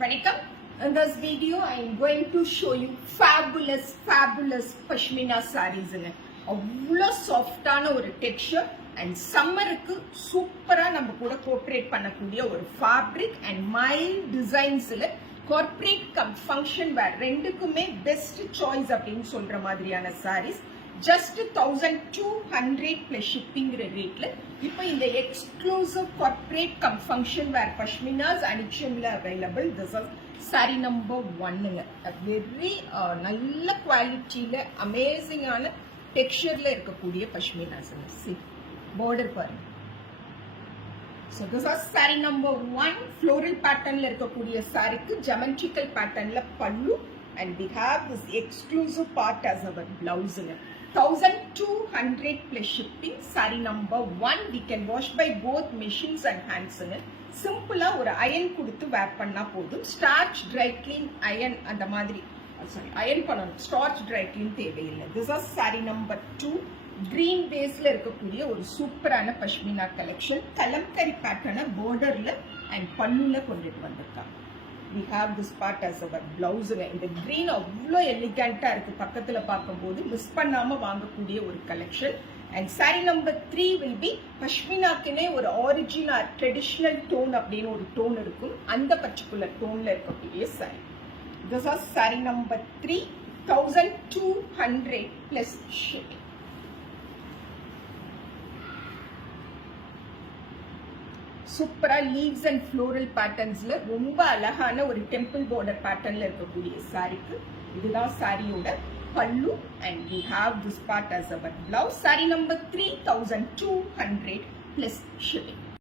Vanakkam. In this video, I am going to show you fabulous pashmina sarees. அவ்வளோ சாஃப்டான ஒரு texture and சம்மருக்கு சூப்பராக நம்ம கூட கோஆப்ரேட் பண்ணக்கூடிய ஒரு ஃபேப்ரிக் அண்ட் மைல்ட் டிசைன்ஸில் கார்பரேட் கம் ஃபங்க்ஷன் வேர் ரெண்டுக்குமே பெஸ்ட் சாய்ஸ் அப்படின்னு சொல்ற மாதிரியான சாரீஸ் ஜஸ்ட் 1200 பிளஸ் ஷிப்பிங்கிற ரேட்ல இப்போ இந்த exclusive corporate cum function wear pashminas அனிச்சம்ல available. This is sari number 1ங்க. வெரி நல்ல குவாலிட்டியில அமேசிங்கான டெக்ஸ்சர்ல இருக்கக்கூடிய பஷ்மினாஸ். சி பார்டர் பாருங்க. So this is saree number 1. Floral pattern la irukkudiya saree ku geometrical pattern la pallu and we have this exclusive part as our blouse. 1200 plus shipping. Saree number 1 we can wash by both machines and hands. Simple ah or iron kuduthu wear panna podum. Starch dry clean iron and the madri iron pananum. Starch dry clean thevilla. This is saree number 2. Green base la irukkudiya ஒரு சூப்பரான pashmina collection. Kalamkari பேட்டர்ன borderல and பல்லுல கொண்டுட்டு வந்திருக்காங்க. We have this part as our blouse. இந்த green அவ்வளோ எலிகண்டா இருக்கு. பக்கத்துல பார்க்கும்போது மிஸ் பண்ணாம வாங்கக்கூடிய ஒரு collection. And saree number 3 will be பஷ்மினாக்குனே ஒரு ஒரிஜினல் ட்ரெடிஷனல் டோன் அப்படின்னு ஒரு டோன் இருக்கும். அந்த பர்టిక్యులர் டோன்ல இருக்கக்கூடிய saree. This is saree number 3. 1200 plus shipping. சூப்பரா லீவ்ஸ் அண்ட் ஃப்ளோரல் பேட்டர்ன்ஸ்ல ரொம்ப அழகான ஒரு டெம்பிள் பார்டர் பேட்டர்ன்ல இருக்கக்கூடிய சாரிக்கு இதுதான் சாரியோட பல்லு and we have this part as our blouse. Saree number 3200 plus shipping.